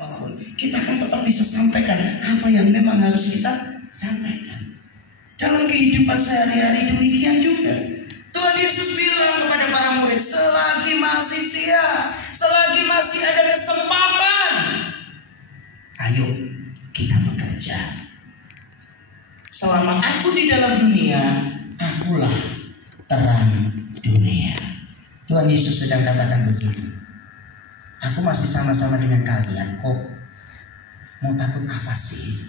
apapun, kita akan tetap bisa sampaikan apa yang memang harus kita sampaikan. Dalam kehidupan sehari-hari demikian juga. Tuhan Yesus bilang kepada para murid, selagi masih siang, selagi masih ada kesempatan, ayo kita bekerja. Selama aku di dalam dunia, akulah terang dunia. Tuhan Yesus sedang katakan begini, aku masih sama-sama dengan kalian kok. Mau takut apa sih?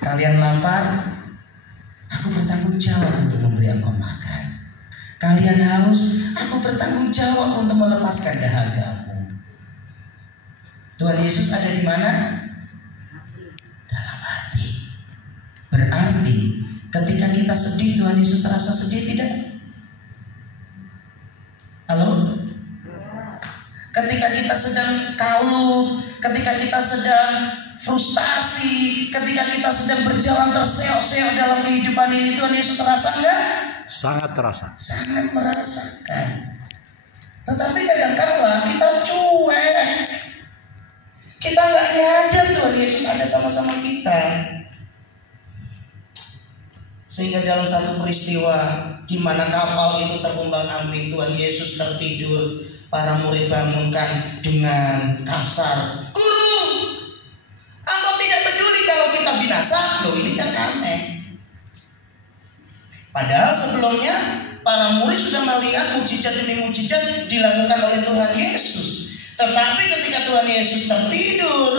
Kalian lapar, aku bertanggung jawab untuk memberi engkau makan. Kalian haus, aku bertanggung jawab untuk melepaskan dahagamu. Tuhan Yesus ada di mana? Dalam hati. Berarti ketika kita sedih, Tuhan Yesus rasa sedih tidak? Halo? Ketika kita sedang kalut, ketika kita sedang frustasi, ketika kita sedang berjalan terseok-seok dalam kehidupan ini, Tuhan Yesus rasa enggak? Sangat terasa. Sangat merasakan. Tetapi kadang-kala kita cuek, kita nggak nyadar Tuhan Yesus ada sama-sama kita. Sehingga dalam satu peristiwa di mana kapal itu terombang-ambing, Tuhan Yesus tertidur, para murid bangunkan dengan kasar, "Guru, engkau tidak peduli kalau kita binasa." Loh, ini kan aneh. Padahal sebelumnya para murid sudah melihat mujizat demi mujizat dilakukan oleh Tuhan Yesus. Tetapi ketika Tuhan Yesus tertidur,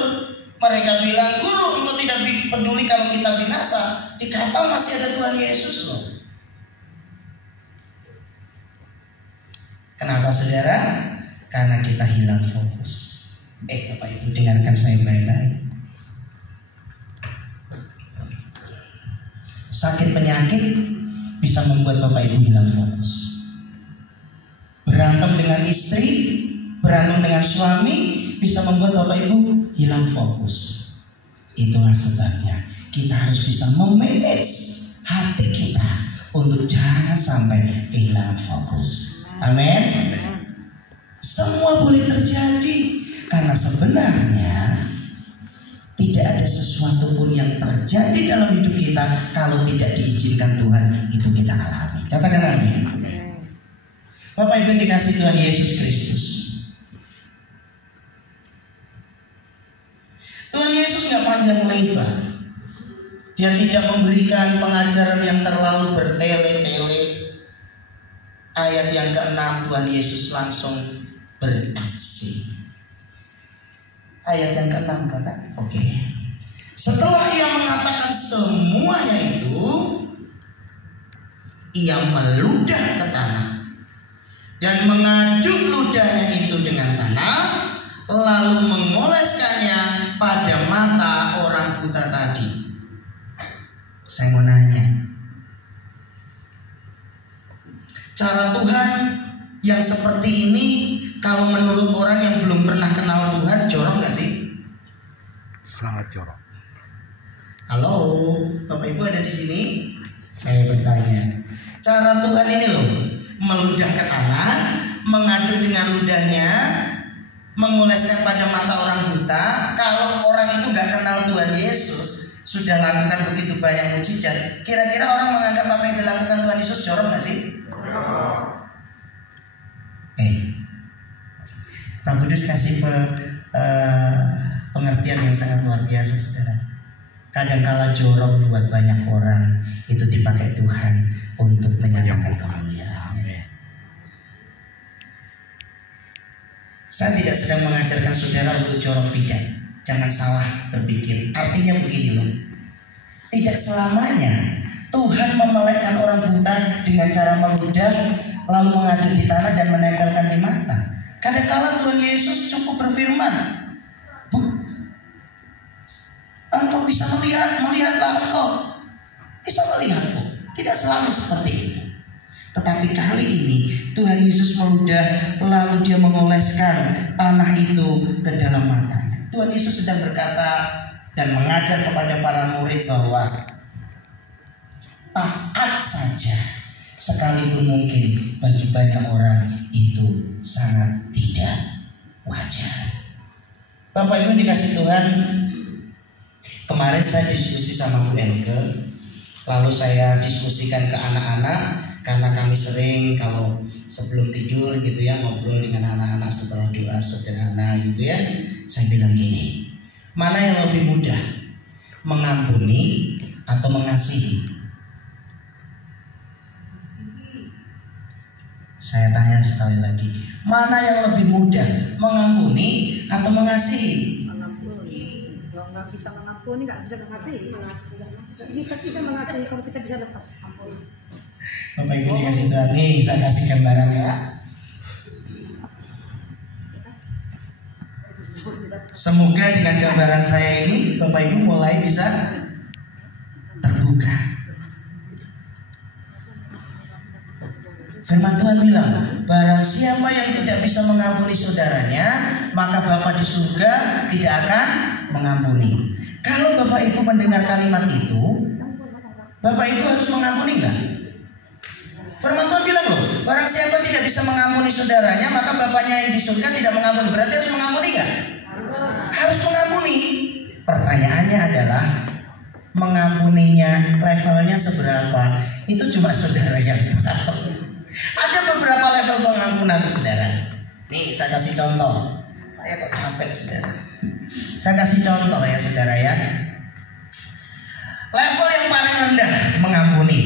mereka bilang, "Guru, engkau tidak peduli kalau kita binasa." Di kapal masih ada Tuhan Yesus loh. Kenapa saudara? Karena kita hilang fokus. Bapak Ibu dengarkan saya baik-baik. Sakit penyakit bisa membuat Bapak Ibu hilang fokus. Berantem dengan istri, berantem dengan suami bisa membuat Bapak Ibu hilang fokus. Itulah sebabnya kita harus bisa memanage hati kita untuk jangan sampai kehilangan fokus. Amin. Semua boleh terjadi karena sebenarnya tidak ada sesuatu pun yang terjadi dalam hidup kita kalau tidak diizinkan Tuhan itu kita alami. Katakan amin. Bapak Ibu dikasih Tuhan Yesus Kristus. Tuhan Yesus nggak panjang lebar. Dia tidak memberikan pengajaran yang terlalu bertele-tele. Ayat yang ke-6 Tuhan Yesus langsung beraksi. Ayat yang ke-6 kata, oke. Setelah ia mengatakan semuanya itu, ia meludah ke tanah dan mengaduk ludahnya itu dengan tanah, lalu mengoleskannya pada mata orang buta tadi. Saya mau nanya, cara Tuhan yang seperti ini kalau menurut orang yang belum pernah kenal Tuhan jorok gak sih? Sangat jorok. Halo, Bapak Ibu ada di sini? Saya bertanya, cara Tuhan ini loh, meludah ke tanah, mengaduk dengan ludahnya, mengoleskan pada mata orang buta. Kalau orang itu gak kenal Tuhan Yesus, sudah lakukan begitu banyak mujizat, kira-kira orang menganggap apa yang dilakukan Tuhan Yesus jorok gak sih? Roh Kudus kasih pengertian yang sangat luar biasa, saudara. Kadangkala jorok buat banyak orang itu dipakai Tuhan untuk menyatakan kemuliaan. Saya tidak sedang mengajarkan saudara untuk jorok, tidak. Jangan salah berpikir. Artinya begini loh, tidak selamanya Tuhan memelekkan orang buta dengan cara meludah lalu mengaduk di tanah dan menempelkan di mata. Kadang-kala Tuhan Yesus cukup berfirman, "Bu, engkau bisa melihatlah engkau bisa melihat, Bu." Tidak selalu seperti itu. Tetapi kali ini Tuhan Yesus meludah lalu dia mengoleskan tanah itu ke dalam matanya. Tuhan Yesus sedang berkata dan mengajar kepada para murid bahwa taat saja sekalipun mungkin bagi banyak orang itu sangat tidak wajar. Bapak Ibu dikasih Tuhan, kemarin saya diskusi sama Bu Elke, lalu saya diskusikan ke anak-anak, karena kami sering kalau sebelum tidur gitu ya ngobrol dengan anak-anak setelah doa sederhana gitu ya. Saya bilang gini, mana yang lebih mudah, mengampuni atau mengasihi? Saya tanya sekali lagi, mana yang lebih mudah, mengampuni atau mengasihi? Mengampuni. Kalau nggak bisa mengampuni, nggak bisa mengasihi. Bisa mengasihi kalau kita bisa lepas ampun. Bapak Ibu dikasih Tuhan, nih saya kasih gambaran ya. Semoga dengan gambaran saya ini Bapak Ibu mulai bisa terbuka. Firman Tuhan bilang, barang siapa yang tidak bisa mengampuni saudaranya, maka Bapa di surga tidak akan mengampuni. Kalau Bapak Ibu mendengar kalimat itu, Bapak Ibu harus mengampuni enggak? Firman Tuhan bilang loh, barang siapa tidak bisa mengampuni saudaranya, maka Bapaknya yang di surga tidak mengampuni. Berarti harus mengampuni enggak? Harus mengampuni. Pertanyaannya adalah, mengampuninya levelnya seberapa? Itu cuma saudara yang tahu. Ada beberapa level pengampunan saudara. Nih saya kasih contoh. Saya kok capek saudara. Saya kasih contoh ya saudara ya. Level yang paling rendah mengampuni.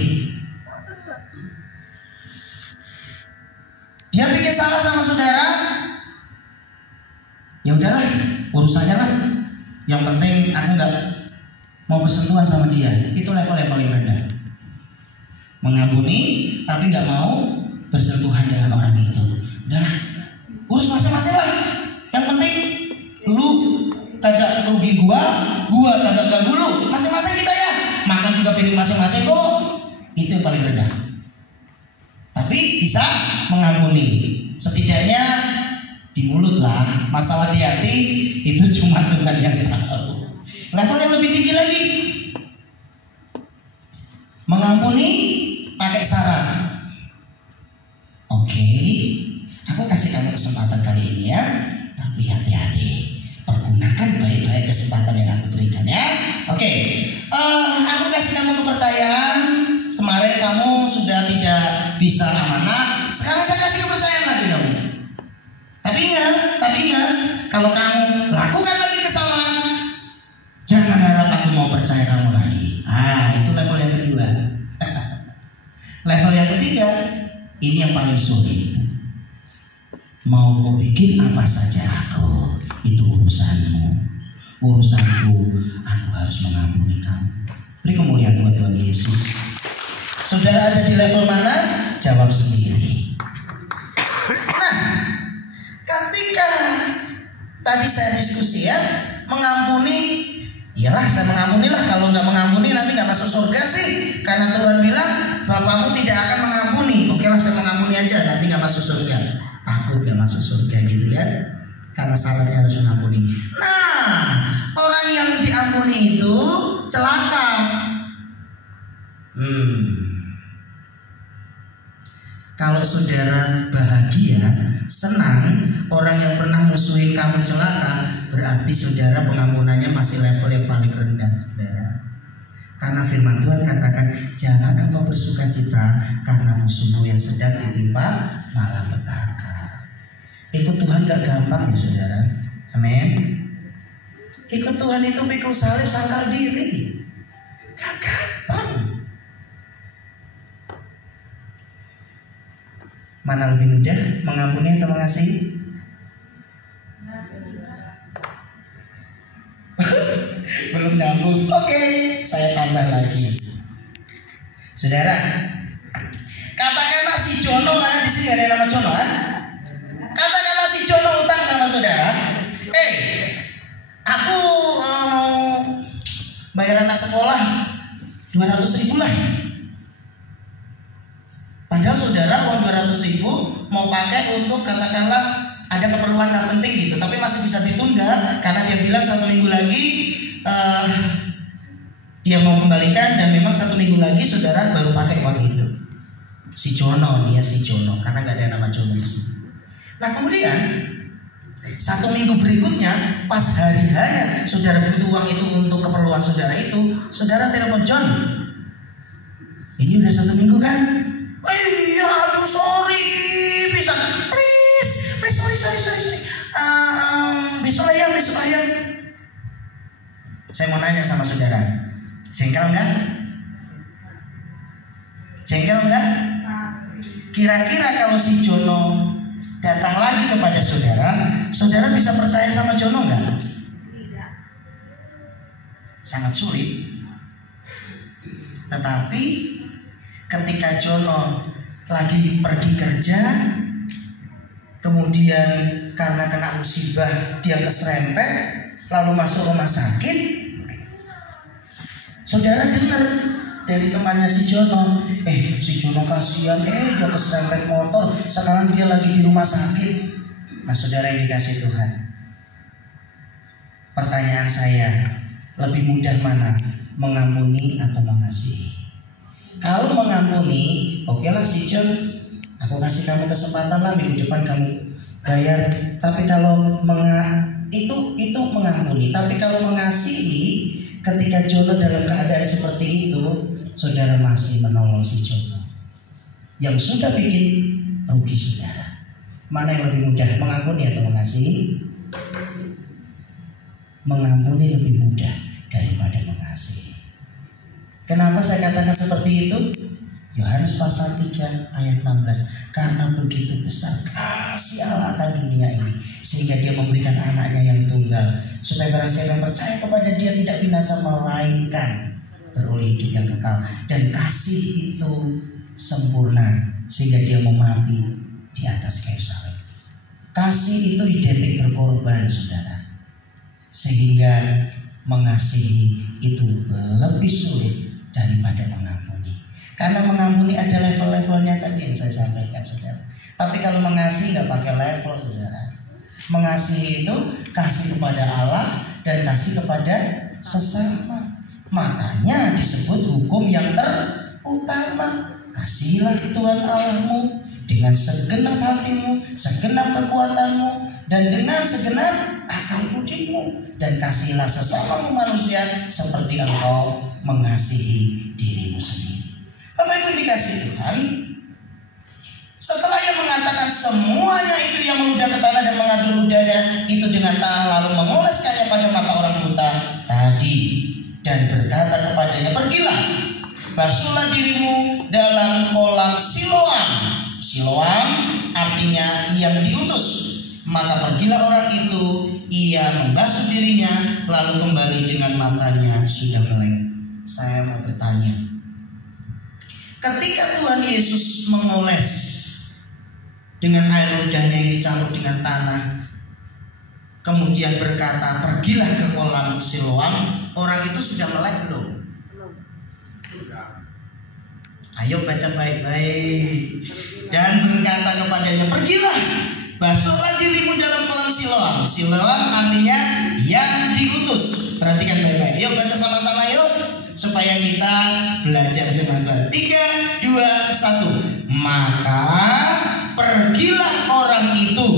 Dia bikin salah sama saudara, ya udahlah, urusannya lah. Yang penting aku nggak mau bersentuhan sama dia. Itu level yang paling rendah. Mengampuni tapi nggak mau bersentuhan dengan orang itu. Udah, urus masing-masing lah. Yang penting lu kagak rugi gua kagak ganggu lu. Masing-masing kita ya. Makan juga piring masing-masing kok. Itu yang paling rendah. Tapi bisa mengampuni. Setidaknya di mulut lah. Masalah di hati itu cuma Tuhan yang tahu. Level yang lebih tinggi lagi, mengampuni pakai syarat. Oke, aku kasih kamu kesempatan kali ini ya, tapi hati-hati, pergunakan baik-baik kesempatan yang aku berikan ya. Oke, aku kasih kamu kepercayaan. Kemarin kamu sudah tidak bisa amanah, sekarang saya kasih kepercayaan lagi kamu. Tapi ingat, kalau kamu lakukan lagi kesalahan, jangan harap aku mau percaya kamu lagi. Itu level yang kedua. Level yang ketiga, ini yang paling sulit. Mau kau bikin apa saja aku, itu urusanmu. Urusanku, aku harus mengampuni kamu. Beri kemuliaan buat Tuhan Yesus. Saudara ada di level mana? Jawab sendiri. Nah, ketika tadi saya diskusi ya, mengampuni, iyalah saya mengampuni lah. Kalau nggak mengampuni nanti nggak masuk surga sih. Karena Tuhan bilang Bapamu tidak akan mengampuni. Oke lah saya mengampuni aja, nanti nggak masuk surga. Takut nggak masuk surga gitu kan? Karena syaratnya harus mengampuni. Nah, orang yang diampuni itu celaka. Kalau saudara bahagia, senang, orang yang pernah musuhin kamu celaka, berarti saudara pengampunannya masih level yang paling rendah, saudara. Karena firman Tuhan katakan, jangan engkau bersuka cita karena musuhmu yang sedang ditimpa malapetaka. Ikut Tuhan gak gampang ya saudara. Amin. Ikut Tuhan itu pikul salib sangkal diri. Gak gampang. Mana lebih mudah, mengampuni atau mengasihi? Belum nyambung. Oke, saya tambah lagi. Saudara, katakanlah si Jono, karena di sini ada nama Jono kan? Katakanlah si Jono utang sama saudara. Aku bayar anak sekolah 200.000 lah. Padahal saudara uang 200.000 mau pakai untuk katakanlah ada keperluan yang penting gitu, tapi masih bisa ditunda karena dia bilang 1 minggu lagi dia mau kembalikan, dan memang 1 minggu lagi saudara baru pakai uang itu. Si Jono nih ya, si Jono, karena nggak ada nama Jono di sini. Nah kemudian 1 minggu berikutnya, pas hari-harinya saudara butuh uang itu untuk keperluan saudara itu, saudara telepon John. Ini udah 1 minggu kan? Iya, aduh sorry, bisa please, sorry. Besok lah ya. Saya mau nanya sama saudara, jengkel nggak? Kira-kira kalau si Jono datang lagi kepada saudara, saudara bisa percaya sama Jono nggak? Tidak. Sangat sulit. Tetapi ketika Jono lagi pergi kerja, kemudian karena kena musibah dia keserempet, lalu masuk rumah sakit, saudara dengar dari temannya si Jono, si Jono kasihan, dia keserempet motor, sekarang dia lagi di rumah sakit. Nah saudara yang dikasih Tuhan, pertanyaan saya, lebih mudah mana, mengampuni atau mengasihi? Kalau mengampuni, oke lah si John, aku kasih kamu kesempatan lah, minggu depan kamu bayar. Tapi kalau itu mengampuni. Tapi kalau mengasihi, ketika Jono dalam keadaan seperti itu, saudara masih menolong si Jono yang sudah bikin rugi saudara. Mana yang lebih mudah, mengampuni atau mengasihi? Mengampuni lebih mudah daripada mengasihi. Kenapa saya katakan seperti itu? Yohanes pasal 3 ayat 16. Karena begitu besar kasih Allah akan dunia ini, sehingga dia memberikan anaknya yang tunggal, supaya barang siapa yang percaya kepada dia tidak binasa, melainkan beroleh hidup yang kekal. Dan kasih itu sempurna, sehingga dia mau mati di atas kayu salib. Kasih itu identik berkorban saudara, sehingga mengasihi itu lebih sulit daripada mengampuni. Karena mengampuni ada level-levelnya tadi yang saya sampaikan saudara. Tapi kalau mengasihi nggak pakai level saudara. Mengasihi itu kasih kepada Allah dan kasih kepada sesama. Makanya disebut hukum yang terutama. Kasihilah Tuhan Allahmu dengan segenap hatimu, segenap kekuatanmu, dan dengan segenap akal budimu, dan kasihilah sesamamu manusia seperti engkau mengasihi dirimu sendiri. Bapak Ibu dikasih Tuhan, setelah ia mengatakan semuanya itu yang meludah ke tanah dan mengadul ludahnya itu dengan tangan, lalu mengoleskannya pada mata orang buta tadi, dan berkata kepadanya, pergilah, basuhlah dirimu dalam kolam Siloam. Siloam artinya yang diutus. Maka pergilah orang itu, ia membasuh dirinya, lalu kembali dengan matanya sudah melek. Saya mau bertanya, ketika Tuhan Yesus mengoles dengan air ludahnya yang dicampur dengan tanah, kemudian berkata, pergilah ke kolam Siloam, orang itu sudah melek belum? Ayo baca baik-baik. Dan berkata kepadanya, pergilah, basuhlah dirimu dalam kolam Siloam. Siloam artinya yang diutus. Perhatikan baik-baik. Yuk baca sama-sama yuk, supaya kita belajar firman Tuhan. 3, 2, 1. Maka pergilah orang itu,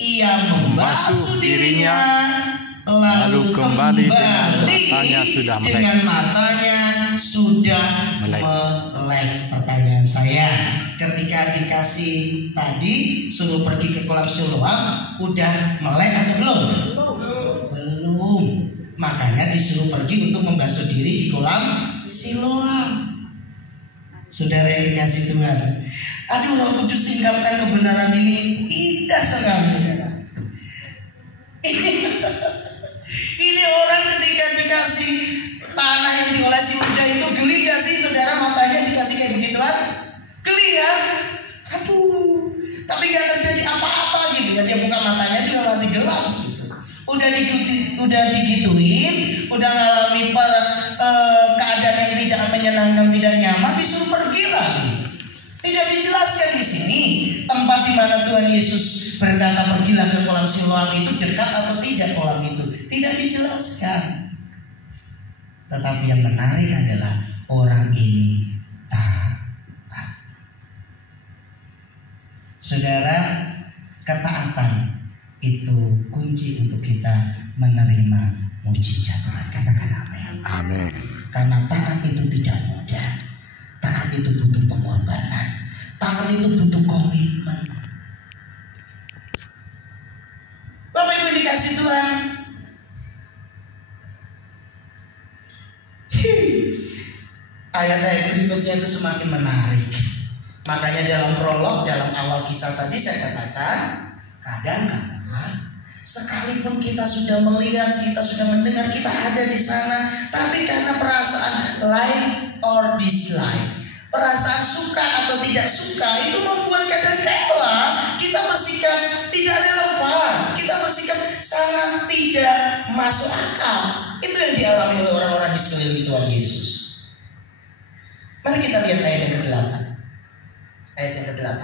ia membasuh dirinya, lalu kembali dengan matanya sudah melek. Pertanyaan saya, ketika dikasih tadi suruh pergi ke kolam Siloam, udah melek atau belum? Belum. Makanya disuruh pergi untuk membasuh diri di kolam Siloam. Saudara yang dikasih Tuhan, aduh Roh Kudus singkapkan kebenaran ini, indah sekali. Ini orang ketika dikasih tanah yang diolesi ludah itu geli gak sih saudara? Matanya dikasih kayak begituan, geli ya? Aduh, tapi gak terjadi apa-apa gitu ya. Dia buka matanya juga masih gelap gitu. Udah digituin, udah ngalami keadaan yang tidak menyenangkan, tidak nyaman, disuruh pergi lagi. Tidak dijelaskan di sini tempat di mana Tuhan Yesus berkata pergilah ke kolam Siloam itu dekat atau tidak kolam itu. Tidak dijelaskan. Tetapi yang menarik adalah orang ini taat. Saudara, ketaatan itu kunci untuk kita menerima mujizat Tuhan. Katakan amin. Amin. Karena taat itu tidak mudah. Taat itu butuh pengorbanan. Taat itu butuh komitmen. Bapak Ibu dikasih Tuhan. Ayat-ayat berikutnya itu semakin menarik. Makanya dalam prolog, dalam awal kisah tadi saya katakan, kadang-kadang sekalipun kita sudah melihat, kita sudah mendengar, kita ada di sana, tapi karena perasaan like or dislike, perasaan suka atau tidak suka, itu membuat kadang-kala kita bersikap tidak relevan, kita bersikap sangat tidak masuk akal. Itu yang dialami oleh orang-orang di sekeliling Tuhan Yesus. Mari kita lihat ayat yang ke-8. Ayat yang ke-8.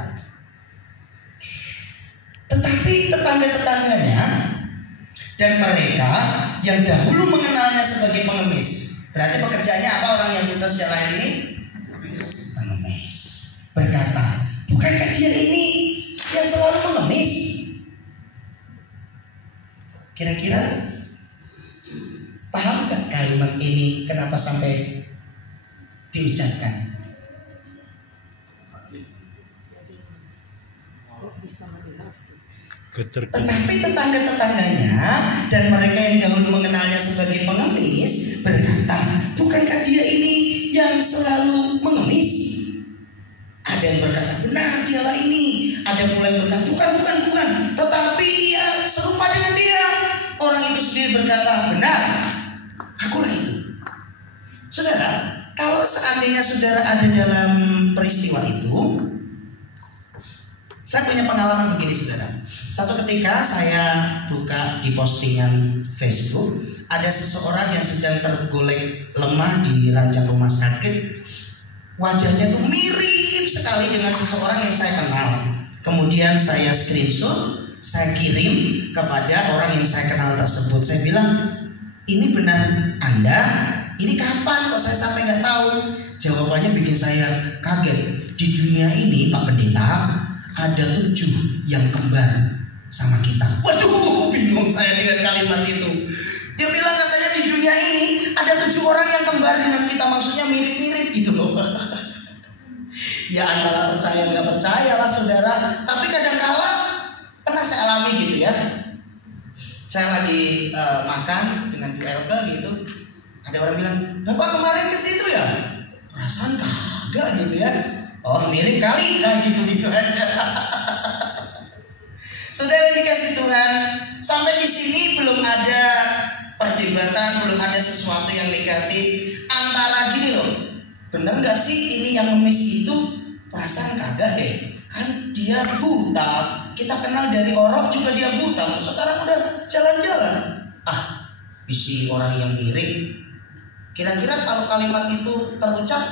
Tetapi tetangga-tetangganya dan mereka yang dahulu mengenalnya sebagai pengemis. Berarti pekerjaannya apa orang yang buta sejak lahir ini? Pengemis. Berkata, bukankah dia ini yang selalu pengemis? Kira-kira paham gak kalimat ini kenapa sampai diucapkan? Tetapi tetangga-tetangganya dan mereka yang dahulu mengenalnya sebagai pengemis berkata, bukankah dia ini yang selalu mengemis? Ada yang berkata, benar dialah ini. Ada pula yang berkata, bukan, tetapi ia serupa dengan dia. Orang itu sendiri berkata, benar, akulah itu. Saudara, kalau seandainya saudara ada dalam peristiwa itu, saya punya pengalaman begini saudara. Satu ketika saya buka di postingan Facebook, ada seseorang yang sedang tergolek lemah di ranjang rumah sakit. Wajahnya tuh mirip sekali dengan seseorang yang saya kenal. Kemudian saya screenshot, saya kirim kepada orang yang saya kenal tersebut. Saya bilang, ini benar Anda? Ini kapan kok saya sampai nggak tahu? Jawabannya bikin saya kaget. Di dunia ini Pak Pendeta, ada 7 yang kembar sama kita. Waduh, bingung saya dengan kalimat itu. Dia bilang katanya di dunia ini ada 7 orang yang kembar dengan kita, maksudnya mirip-mirip gitu loh. Ya antara percaya nggak percaya lah saudara. Tapi kadang-kala pernah saya alami gitu ya. Saya lagi makan dengan Bu Elke gitu. Ada orang bilang, Bapak kemarin ke situ ya? Perasaan kagak gitu ya. Oh mirip kali, saya gitu-gitu aja. Saudara dikasih Tuhan, sampai di sini belum ada perdebatan, belum ada sesuatu yang negatif. Antara gini loh, bener nggak sih ini yang ngemis itu? Perasaan kagak deh, kan dia buta. Kita kenal dari orang juga dia buta. Sekarang udah jalan-jalan. Ah, isi orang yang mirip. Kira-kira kalau kalimat itu terucap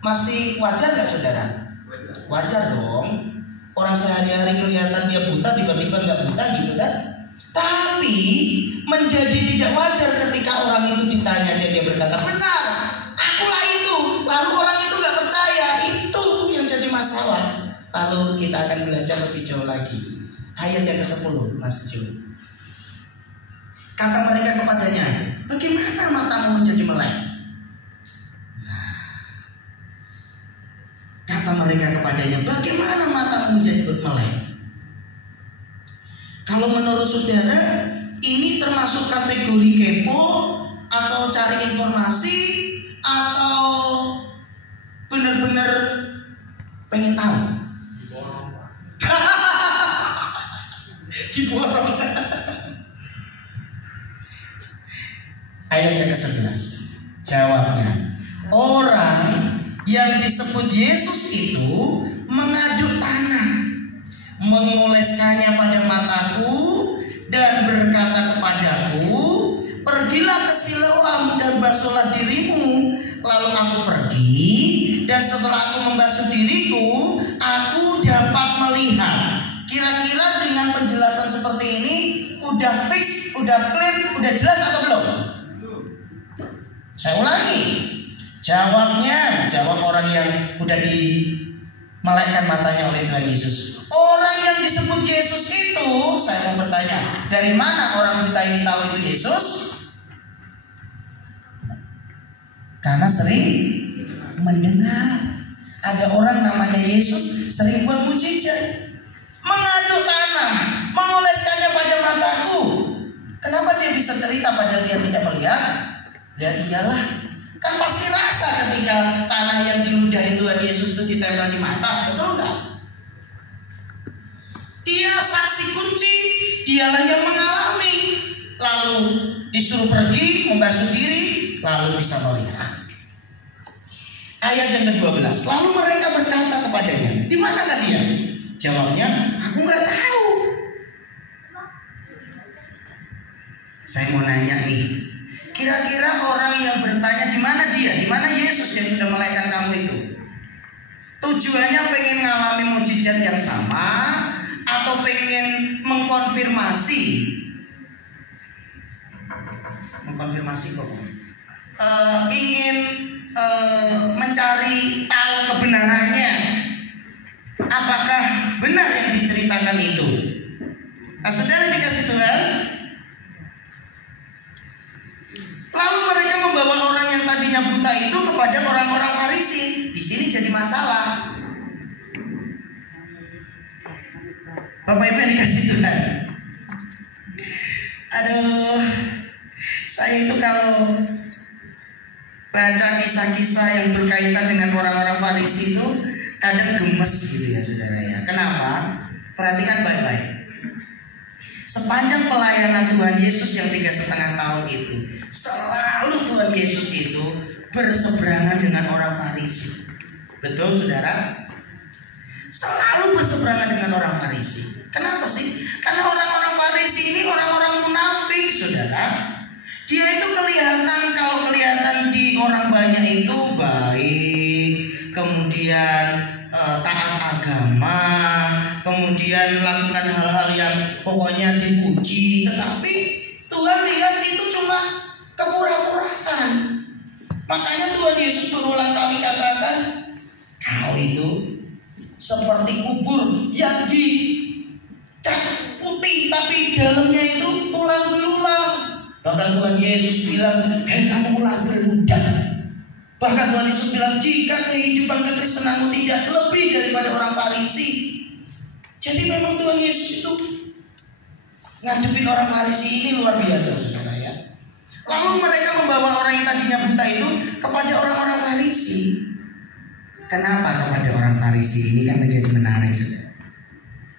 masih wajar nggak saudara? Wajar dong. Orang sehari-hari kelihatan dia buta, tiba-tiba nggak buta gitu kan? Tapi menjadi tidak wajar ketika orang itu ditanya dia berkata benar, akulah itu. Lalu orang itu nggak percaya, itu yang jadi masalah. Lalu kita akan belajar lebih jauh lagi. Ayat yang ke-10, Mas Jo. Kata mereka kepadanya, bagaimana matamu menjadi melek? Kata mereka kepadanya, bagaimana matamu menjadi melek? Kalau menurut saudara, ini termasuk kategori kepo atau cari informasi atau benar-benar pengen tahu? Diborong. Ayat yang ke-11, jawabnya, orang yang disebut Yesus itu mengaduk tanah, mengoleskannya pada mataku dan berkata kepadaku, pergilah ke Siloam dan basuhlah dirimu. Lalu aku pergi, dan setelah aku membasuh diriku, aku dapat melihat. Kira-kira dengan penjelasan seperti ini udah fix, udah clear, udah jelas atau belum? Saya ulangi. Jawabnya, jawab orang yang udah dimelekkan matanya oleh Tuhan Yesus. Orang yang disebut Yesus itu, saya mau bertanya, dari mana orang buta ini tahu itu Yesus? Karena sering mendengar ada orang namanya Yesus sering buat mujizat, mengaduk tanah, mengoleskannya pada mataku. Kenapa dia bisa cerita padahal dia tidak melihat? Ya iyalah, kan pasti rasa ketika tanah yang diludahi Tuhan Yesus itu ditempel di mata, betul nggak? Dia saksi kunci, dialah yang mengalami, lalu disuruh pergi membasuh diri, lalu bisa melihat. Ayat yang ke-12, lalu mereka berkata kepadanya, di manakah dia? Jawabnya, aku nggak tahu. Saya mau nanya nih, kira-kira orang yang bertanya di mana dia, di mana Yesus yang sudah melahirkan kamu itu, tujuannya pengen ngalami mujizat yang sama atau pengen mengkonfirmasi kok, ingin mencari tahu kebenarannya, apakah benar yang diceritakan itu. Nah, saudara dikasih Tuhan, lalu mereka membawa orang yang tadinya buta itu kepada orang-orang Farisi. Di sini jadi masalah. Bapak Ibu yang dikasih Tuhan, aduh, saya itu kalau baca kisah-kisah yang berkaitan dengan orang-orang Farisi itu kadang gemes gitu ya saudara ya. Kenapa? Perhatikan baik-baik. Sepanjang pelayanan Tuhan Yesus yang 3,5 tahun itu, selalu Tuhan Yesus itu berseberangan dengan orang Farisi. Betul saudara? Selalu berseberangan dengan orang Farisi. Kenapa sih? Karena orang-orang Farisi ini orang-orang munafik saudara. Dia itu kalau kelihatan di orang banyak itu baik, kemudian taat agama, kemudian lakukan hal-hal yang pokoknya dipuji, tetapi Tuhan lihat itu cuma kepura-puraan. Makanya Tuhan Yesus berulang kali katakan, kau itu seperti kubur yang dicat putih tapi dalamnya itu tulang belulang. Bahkan Tuhan Yesus bilang, hei kamu ular beludak. Bahkan Tuhan Yesus bilang, jika kehidupan kekristenanmu tidak lebih daripada orang Farisi. Jadi memang Tuhan Yesus itu ngadepin orang Farisi ini luar biasa saudara ya. Lalu mereka membawa orang yang tadinya buta itu kepada orang-orang Farisi. Kenapa kepada orang Farisi? Ini kan menjadi menarik saudara.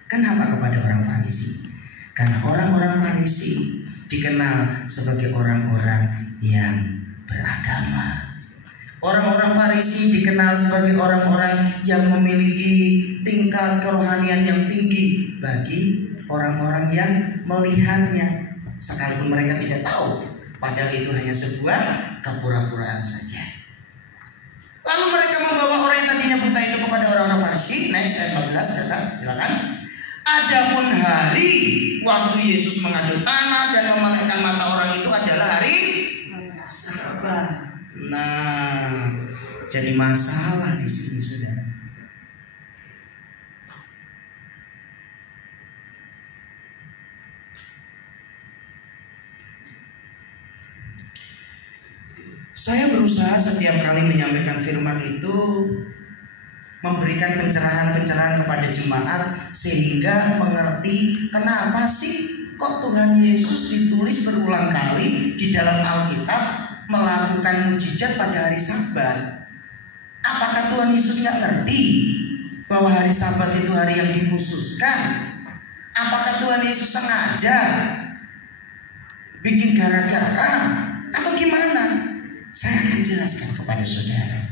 Kenapa kepada orang Farisi? Karena orang-orang Farisi dikenal sebagai orang-orang yang beragama. Orang-orang Farisi dikenal sebagai orang-orang yang memiliki tingkat kerohanian yang tinggi bagi orang-orang yang melihatnya, sekalipun mereka tidak tahu, padahal itu hanya sebuah kepura-puraan saja. Lalu mereka membawa orang yang tadinya buta itu kepada orang-orang Farisi. Next ayat 15, silakan. Adapun hari waktu Yesus mengaduk tanah dan memelihara mata orang itu adalah hari Sabat. Nah, jadi masalah di sini saudara. Saya berusaha setiap kali menyampaikan firman itu memberikan pencerahan-pencerahan kepada jemaat sehingga mengerti kenapa sih kok Tuhan Yesus ditulis berulang kali di dalam Alkitab melakukan mujizat pada hari Sabat. Apakah Tuhan Yesus nggak ngerti bahwa hari Sabat itu hari yang dikhususkan? Apakah Tuhan Yesus sengaja bikin gara-gara atau gimana? Saya akan jelaskan kepada saudara.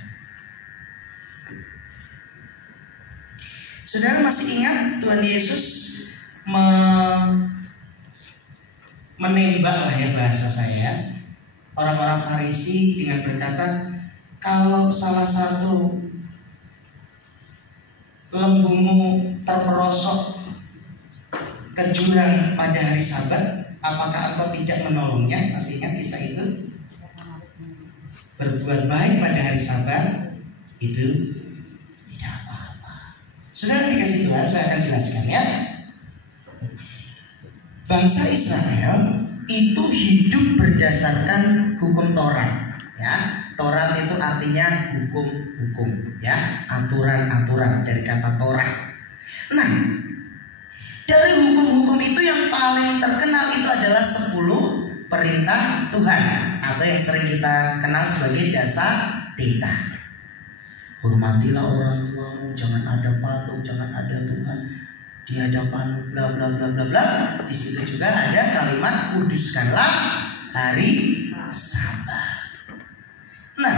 Saudara masih ingat Tuhan Yesus menembak lah ya bahasa saya orang-orang Farisi dengan berkata, kalau salah satu lembumu terperosok ke jurang pada hari Sabat, apakah engkau tidak menolongnya? Masih ingat kisah itu? Berbuat baik pada hari Sabat itu tidak apa-apa. Saudara dikasih Tuhan, saya akan jelaskan ya. Bangsa Israel itu hidup berdasarkan hukum Taurat, ya. Taurat itu artinya hukum-hukum, ya, aturan-aturan dari kata Taurat. Nah, dari hukum-hukum itu yang paling terkenal itu adalah 10 perintah Tuhan, atau yang sering kita kenal sebagai dasar titah. Hormatilah orang tuamu, jangan ada patung, jangan ada Tuhan di hadapanmu, bla bla bla bla bla. Di situ juga ada kalimat kuduskanlah hari Sabat. Nah,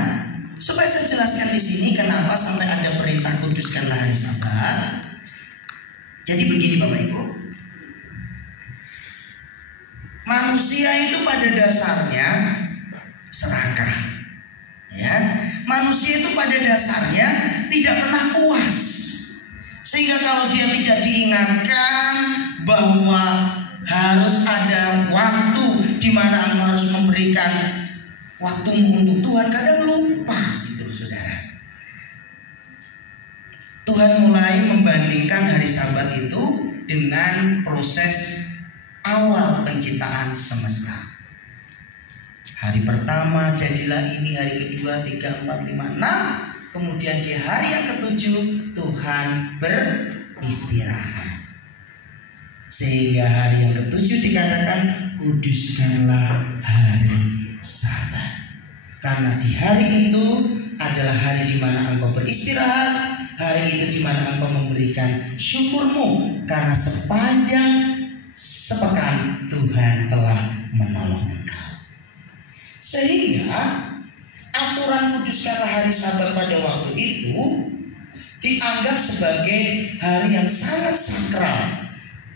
supaya saya jelaskan di sini kenapa sampai ada perintah kuduskanlah hari Sabat. Jadi begini Bapak Ibu, manusia itu pada dasarnya serakah, ya. Manusia itu pada dasarnya tidak pernah puas, sehingga kalau dia tidak diingatkan bahwa harus ada waktu di mana engkau harus memberikan waktumu untuk Tuhan, kadang lupa gitu saudara. Tuhan mulai membandingkan hari Sabat itu dengan proses awal penciptaan semesta. Hari pertama jadilah ini, hari kedua 3, 4, 5, 6. Kemudian di hari yang ke-7 Tuhan beristirahat. Sehingga hari yang ke-7 dikatakan kuduskanlah hari Sabat. Karena di hari itu adalah hari di mana engkau beristirahat, hari itu di mana engkau memberikan syukurmu karena sepanjang sepekan Tuhan telah menolong engkau. Sehingga aturan kuduskanlah hari Sabat pada waktu itu dianggap sebagai hari yang sangat sakral.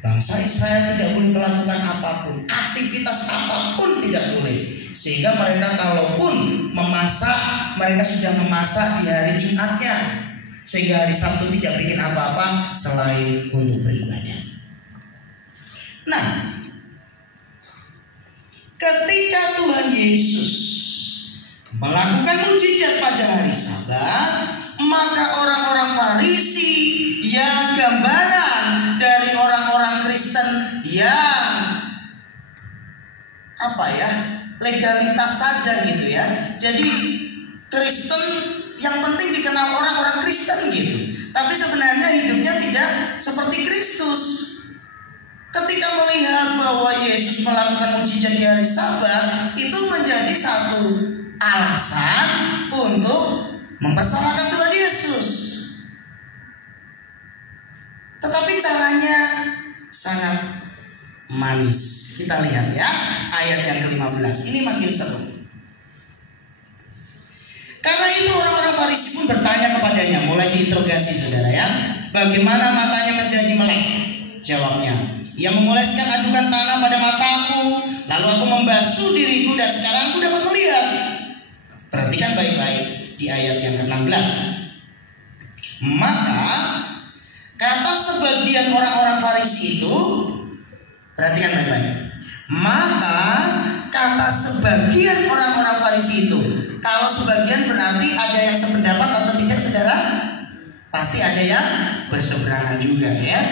Bangsa Israel tidak boleh melakukan apapun, aktivitas apapun tidak boleh. Sehingga mereka kalaupun memasak, mereka sudah memasak di hari Jumatnya. Sehingga hari Sabtu tidak bikin apa-apa selain untuk beribadah. Nah, ketika Tuhan Yesus melakukan mukjizat pada hari Sabat, maka orang-orang Farisi yang gambaran dari orang-orang Kristen yang legalitas saja gitu ya. Jadi Kristen yang penting dikenal orang-orang Kristen gitu. Tapi sebenarnya hidupnya tidak seperti Kristus. Ketika melihat bahwa Yesus melakukan mukjizat di hari Sabat, itu menjadi satu alasan untuk mempersalahkan Tuhan Yesus. Tetapi caranya sangat manis. Kita lihat ya, ayat yang ke-15. Ini makin seru. Karena itu orang-orang Farisi pun bertanya kepadanya, mulai diinterogasi saudara ya. Bagaimana matanya menjadi melek? Jawabnya, ia memoleskan adukan tanah pada mataku, lalu aku membasuh diriku dan sekarang aku dapat melihat. Perhatikan baik-baik di ayat yang ke-16. Maka kata sebagian orang-orang Farisi itu, perhatikan baik-baik. Maka kata sebagian orang-orang Farisi itu, kalau sebagian berarti ada yang sependapat atau tidak saudara? Pasti ada yang berseberangan juga ya.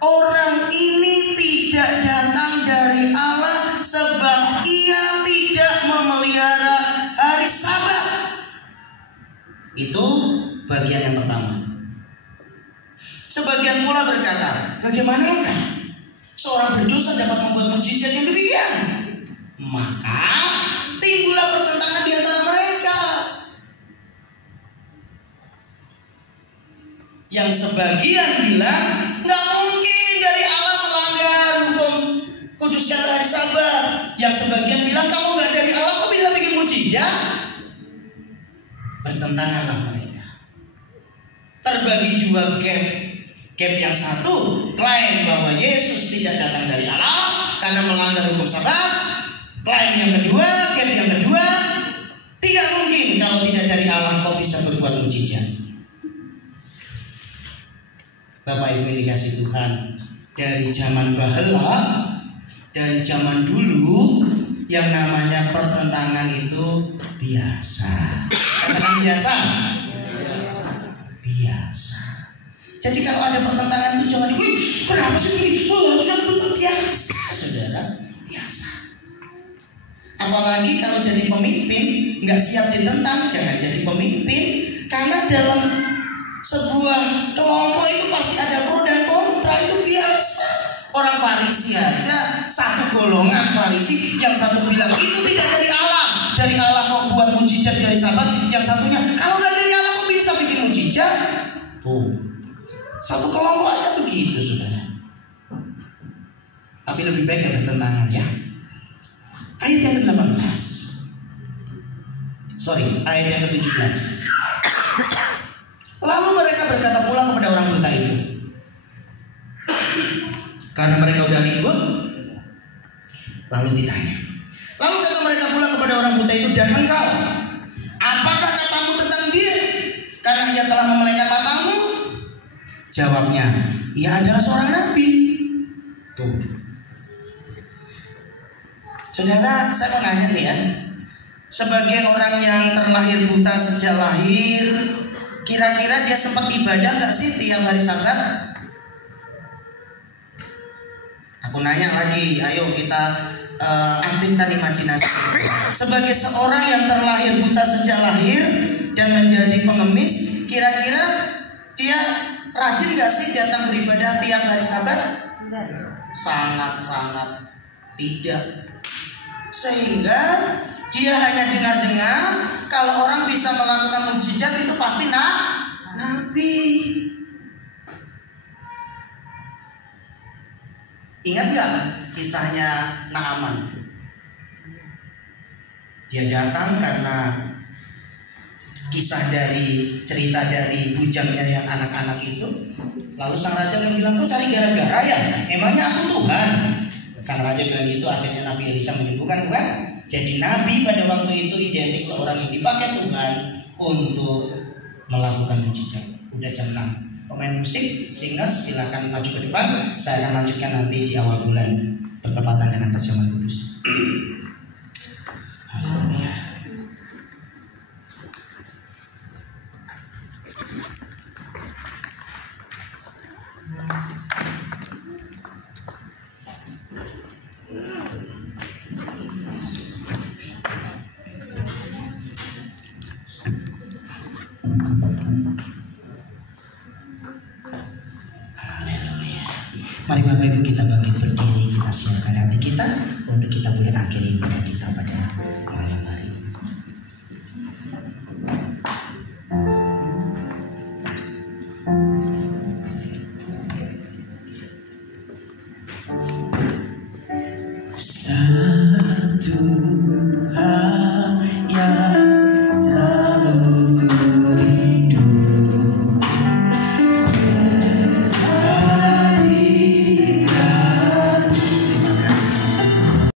Orang ini tidak datang dari Allah sebab ia tidak memelihara hari Sabat. Itu bagian yang pertama. Sebagian pula berkata, bagaimanakah seorang berdosa dapat membuat mukjizat yang demikian? Maka timbullah pertentangan di antara mereka. Yang sebagian bilang, nggak mungkin dari Allah melanggar hukum kuduskan hari Sabat. Yang sebagian bilang, kamu nggak dari Allah kok bisa bikin mukjizat? Bertentanganlah mereka. Terbagi dua gap. Gap yang satu klaim bahwa Yesus tidak datang dari Allah karena melanggar hukum Sabat. Klaim yang kedua, gap yang kedua, tidak mungkin kalau tidak dari Allah kau bisa berbuat mukjizat. Bapak Ibu yang dikasih Tuhan, dari zaman bahela, dari zaman dulu, yang namanya pertentangan itu biasa. Katakan biasa. Biasa. Jadi kalau ada pertentangan itu jangan wih, kenapa sih ini? Oh, harusnya biasa, saudara, biasa. Apalagi kalau jadi pemimpin nggak siap ditentang, jangan jadi pemimpin. Karena dalam sebuah kelompok itu pasti ada pro dan kontra, itu biasa. Orang Farisi aja, satu golongan Farisi, yang satu bilang itu tidak dari Allah kok buat mujizat dari sahabat. Yang satunya kalau nggak dari Allah kok bisa bikin mujizat. Tuh, satu kelompok aja begitu, saudara. Tapi lebih baik gak bertentangan ya. Ayat yang ke-18. Ayat yang ke-17. Lalu mereka berkata pula kepada orang buta itu, karena mereka udah ribut. Lalu ditanya. Lalu kata mereka pula kepada orang buta itu, dan engkau, apakah katamu tentang dia? Karena ia telah memelihara matamu. Jawabnya, ia adalah seorang nabi. Tuh, saudara, saya mau nanya nih ya. Sebagai orang yang terlahir buta sejak lahir, kira-kira dia sempat ibadah gak sih tiap hari Sabat? Aku nanya lagi, ayo kita aktifkan imajinasi. Sebagai seorang yang terlahir buta sejak lahir dan menjadi pengemis, kira-kira dia rajin gak sih datang beribadah tiap hari Sabat? Sangat-sangat tidak. Sehingga dia hanya dengar-dengar kalau orang bisa melakukan mujizat itu pasti nabi. Ingat gak kisahnya Naaman? Dia datang karena kisah dari cerita dari bujangnya yang anak-anak itu. Lalu sang raja bilang, kau cari gara-gara ya? Emangnya aku Tuhan? Sang raja bilang gitu. Akhirnya Nabi Elisa menyembuhkan, bukan? Jadi nabi pada waktu itu identik seorang yang dipakai Tuhan untuk melakukan mujizat. Udah jam 6. Pemain musik, singers, silakan maju ke depan. Saya akan lanjutkan nanti di awal bulan bertepatan dengan perjamuan kudus. Haleluya. Mari Bapak Ibu kita bangkit berdiri, kita siapkan hati kita untuk kita boleh akhiri ibadah kita pada